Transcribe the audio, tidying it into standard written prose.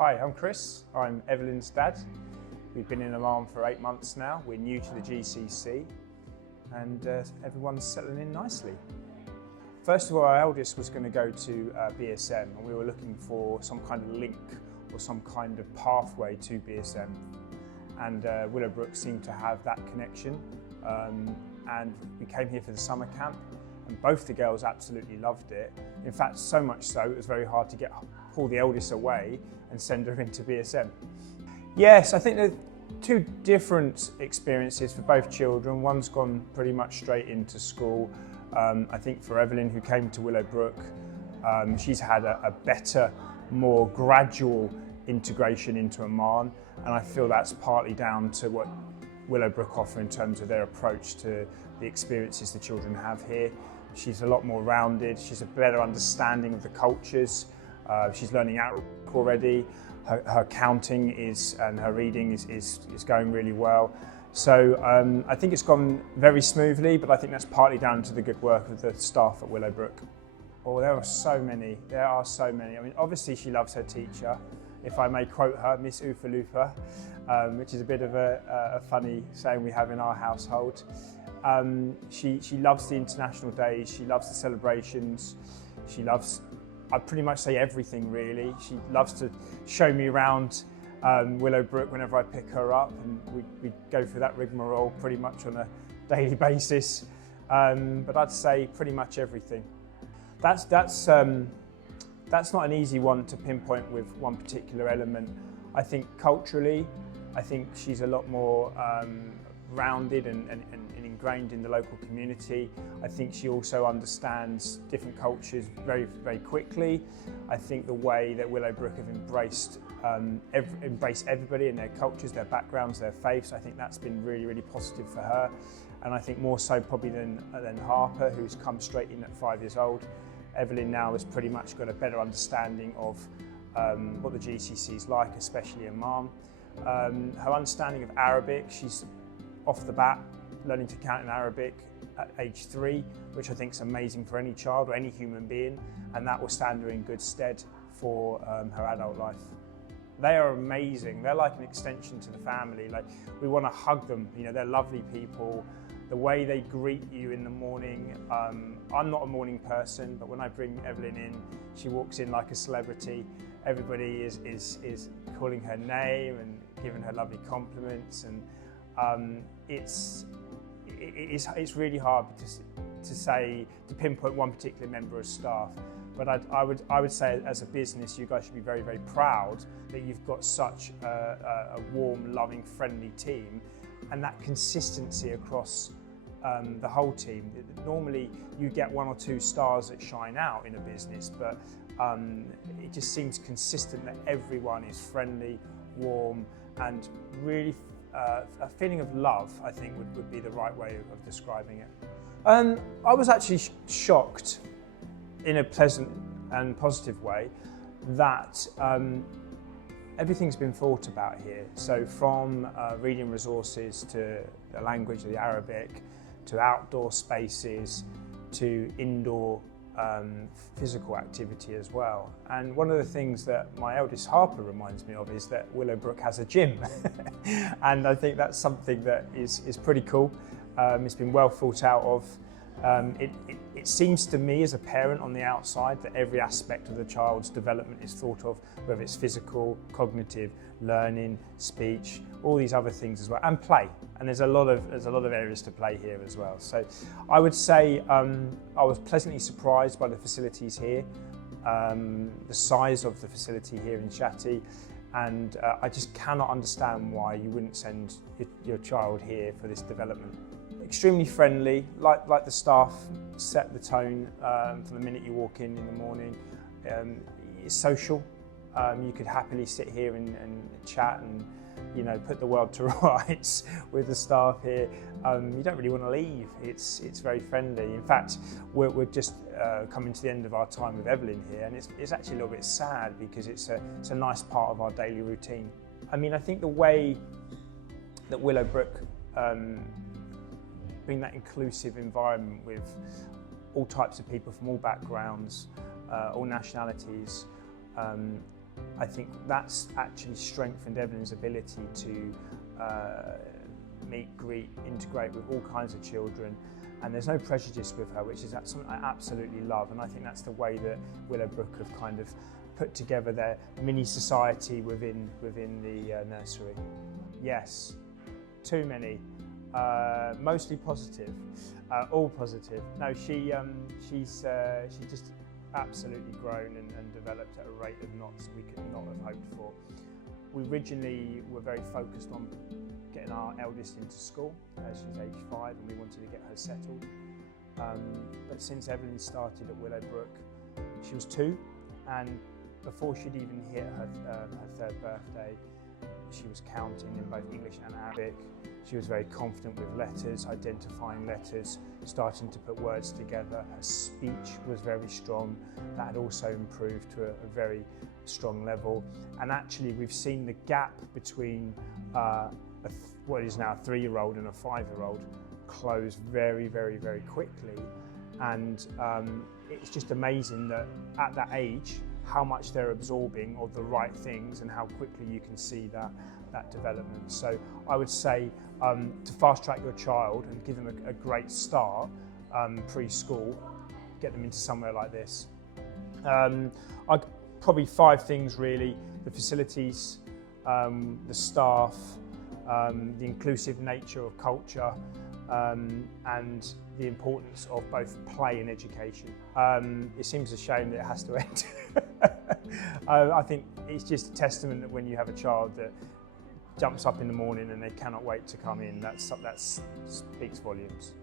Hi, I'm Chris. I'm Evelyn's dad. We've been in Oman for 8 months now. We're new to the GCC and everyone's settling in nicely. First of all, our eldest was going to go to BSM and we were looking for some kind of link or some kind of pathway to BSM. And Willowbrook seemed to have that connection. And we came here for the summer camp and both the girls absolutely loved it. In fact, so much so, it was very hard to pull the eldest away and send her into BSM. Yes, I think there are two different experiences for both children. One's gone pretty much straight into school. I think for Evelyn, who came to Willowbrook, she's had a better, more gradual integration into Oman, and I feel that's partly down to what Willowbrook offer in terms of their approach to the experiences the children have here. She's a lot more rounded, she's a better understanding of the cultures, she's learning Arabic already, her counting and her reading is going really well. So I think it's gone very smoothly, but I think that's partly down to the good work of the staff at Willowbrook. Oh, there are so many. I mean, obviously she loves her teacher. If I may quote her, Miss Oofalufa, which is a bit of a funny saying we have in our household. She loves the international days, she loves the celebrations, she loves, I'd pretty much say everything really. She loves to show me around Willowbrook whenever I pick her up, and we go through that rigmarole pretty much on a daily basis. But I'd say pretty much everything. That's not an easy one to pinpoint with one particular element. I think culturally, I think she's a lot more rounded and ingrained in the local community. I think she also understands different cultures very, very quickly. I think the way that Willowbrook have embraced everybody and their cultures, their backgrounds, their faiths, I think that's been really, really positive for her. And I think more so probably than Harper, who's come straight in at 5 years old. Evelyn now has pretty much got a better understanding of what the GCC is like, especially in Oman. Her understanding of Arabic, she's off the bat learning to count in Arabic at age 3, which I think is amazing for any child or any human being, and that will stand her in good stead for her adult life. They are amazing. They're like an extension to the family. Like, we want to hug them. You know, they're lovely people. The way they greet you in the morning. I'm not a morning person, but when I bring Evelyn in, she walks in like a celebrity. Everybody is calling her name and giving her lovely compliments, and it's really hard to pinpoint one particular member of staff. But I would say, as a business, you guys should be very, very proud that you've got such a warm, loving, friendly team, and that consistency across the whole team. Normally, you get 1 or 2 stars that shine out in a business, but it just seems consistent that everyone is friendly, warm, and really a feeling of love, I think, would be the right way of describing it. I was actually shocked, in a pleasant and positive way, that everything's been thought about here. So from reading resources to the language of the Arabic, to outdoor spaces, to indoor physical activity as well. And one of the things that my eldest Harper reminds me of is that Willowbrook has a gym. And I think that's something that is pretty cool. It's been well thought out of. It seems to me as a parent on the outside that every aspect of the child's development is thought of, whether it's physical, cognitive, learning, speech, all these other things as well, and play. And there's a lot of areas to play here as well. So I would say I was pleasantly surprised by the facilities here, the size of the facility here in Shatti, and I just cannot understand why you wouldn't send your child here for this development. Extremely friendly, like the staff set the tone from the minute you walk in the morning. It's social. You could happily sit here and chat and, you know, put the world to rights with the staff here. You don't really want to leave. It's very friendly. In fact, we're just coming to the end of our time with Evelyn here, and it's actually a little bit sad because it's a nice part of our daily routine. I mean, I think the way that Willowbrook bring that inclusive environment with all types of people from all backgrounds, all nationalities, I think that's actually strengthened Evelyn's ability to meet, greet, integrate with all kinds of children, and there's no prejudice with her, which is something I absolutely love, and I think that's the way that Willowbrook have kind of put together their mini society within the nursery. Yes, too many, mostly positive, all positive. No, she's just absolutely grown and developed at a rate of knots we could not have hoped for. We originally were very focused on getting our eldest into school. She's age 5 and we wanted to get her settled. But since Evelyn started at Willowbrook, she was 2, and before she'd even hit her 3rd birthday, she was counting in both English and Arabic. She was very confident with letters, identifying letters, starting to put words together. Her speech was very strong. That had also improved to a very strong level. And actually, we've seen the gap between what is now a 3-year-old and a 5-year-old close very, very, very quickly. And it's just amazing that at that age, how much they're absorbing of the right things and how quickly you can see that development. So I would say to fast track your child and give them a great start preschool, get them into somewhere like this. Probably 5 things really: the facilities, the staff, the inclusive nature of culture, and the importance of both play and education. It seems a shame that it has to end. I think it's just a testament that when you have a child that jumps up in the morning and they cannot wait to come in, that speaks volumes.